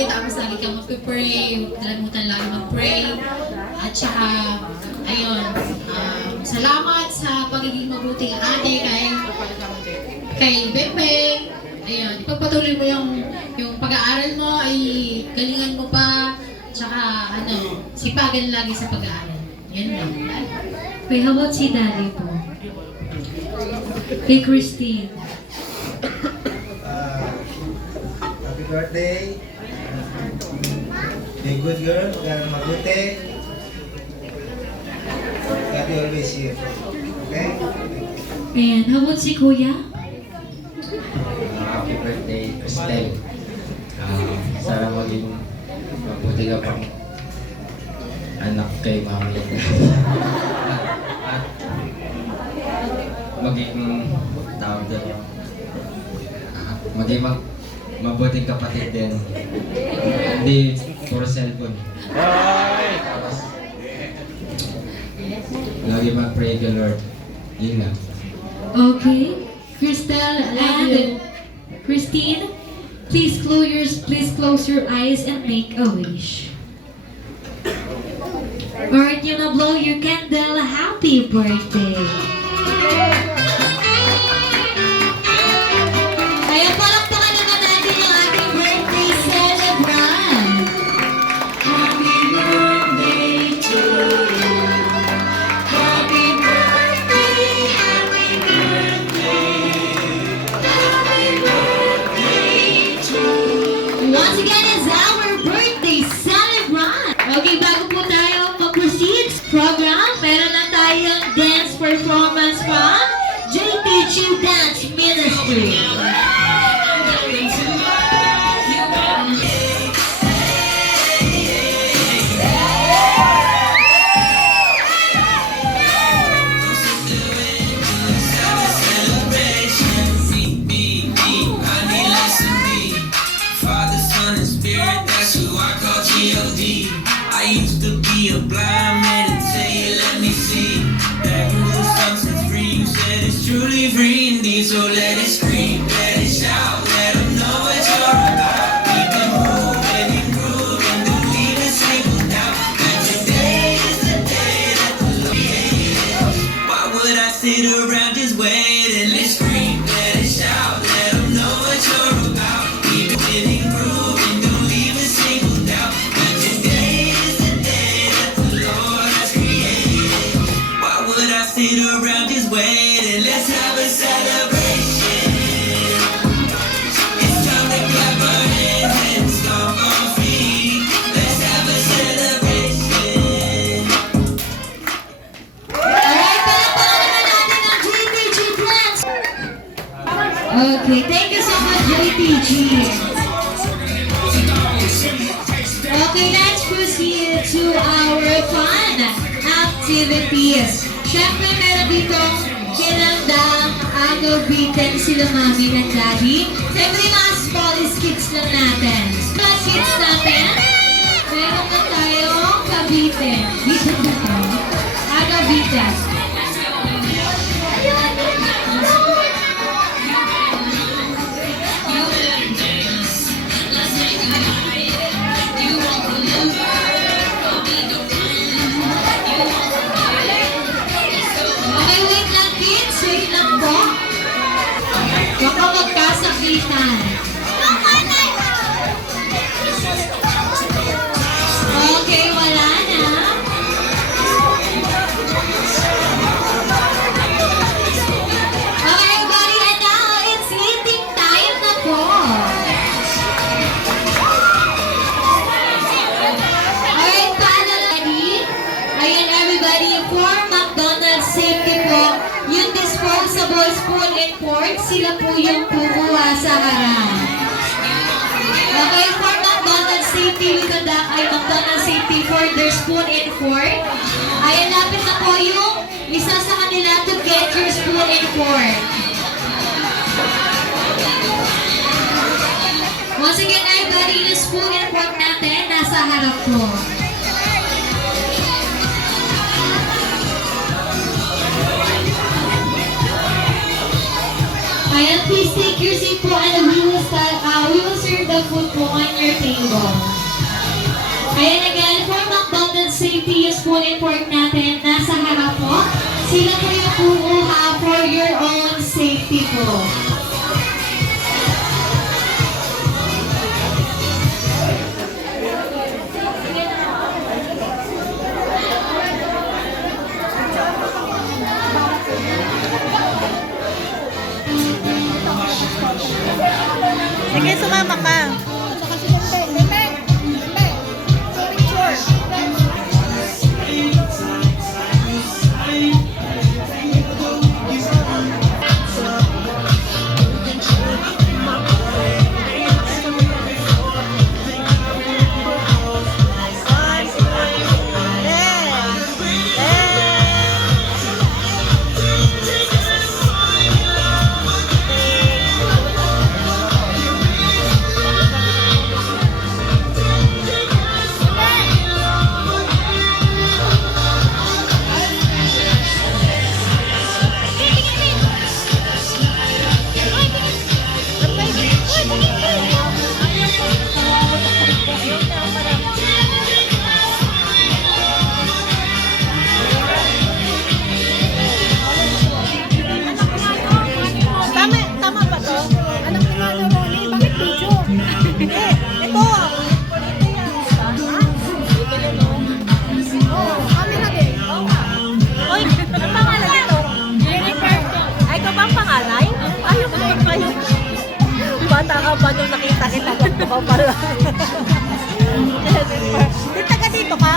lagi, tapos lagi kang mag-pray, huwag kalimutan lagi mag-pray. At saka, ayun, salamat sa pagiging mabuting ate kay Bebe. Ayun, ipagpatuloy mo yung pag-aaral mo, ay galingan mo pa, tsaka sipagan lagi sa pag-aaral. Yan lang. Wait, how about si Daddy po? Kay Christine. Happy birthday. Be a good girl. Huwag mabuti. God will always here. Okay? And how about si Kuya? Happy birthday, Cristel. Sana maging mabuti ka pang anak kay mami. At maging tawag din. Maging mabuting kapatid din. Hindi puro cellphone. Tapos, lagi mag-pray the Lord. Yun lang. Okay. Crystal and Christine, please close your eyes and make a wish. Alright, you now blow your candle. Happy birthday. Kaya palakpakan naman natin yung ating birthday celebrant. Happy birthday to you. Happy birthday, happy birthday. Happy birthday to you. Once again, it's our birthday celebrant. Okay, bago po tayo mag-proceed sa program, meron na tayong dance performance from JPG Dance Ministry. I used to be a blind man until you let me see. That rule substance free, you said it's truly free indeed. So let it scream, let it shout, let them know what you're about. Keep it moving and grooving, don't leave a single doubt. That today is the day that the Lord created. Why would I sit around just waiting? Let's scream, let it shout, let them know what you're about. Keep it and grooving, don't leave a single doubt. That today is the day that the Lord has created. Why would I sit around just waiting? Let's have a celebration. It's time to clap our hands and stomp our feet. Let's have a celebration. Alright, palakpakan naman natin ang JPG Dance. Okay, thank you so much, JPG. Okay, let's proceed to our fun activities. Siyempre, meron dito kinandang agabitin sila mami and daddy. Siyempre, mga small kids lang natin. Small kids natin, meron na tayong kabitin. Dito ba ito? Agabitin. Okay, wait lang kids. Wait lang po. Baka magkasakitan. Okay, wala na. Okay, everybody, and now it's eating time na po. Alright, paano ready? Ayan, everybody, for McDonald's safety po, yung disposable spoon and fork, sila po yung kukuha sa harap. Okay, for McDonald's safety, we conduct ay McDonald's safety for their spoon and fork. Ayan, lapit na po yung isa sa kanila to get your spoon and fork. Once again, everybody, yung spoon and fork natin, nasa harap po. Ayan, please take your seat po and we will serve the food po on your table. Ayan again, for McDonald's safety, yung spoon and fork natin nasa harap po. Sila po yung kukuha for your own safety po. Sige, sumama ka. Tama ba to? Anong pinalo, Ronnie? Bakit video? Ito. Kami na din. Oy, ang pangalan nito? Jennifer. Ay, ikaw ba ang pangalay? Ayun ba kayo? Bata ka ba nung nakita kita? Ganito ka pala. Jennifer. Di taga dito ka?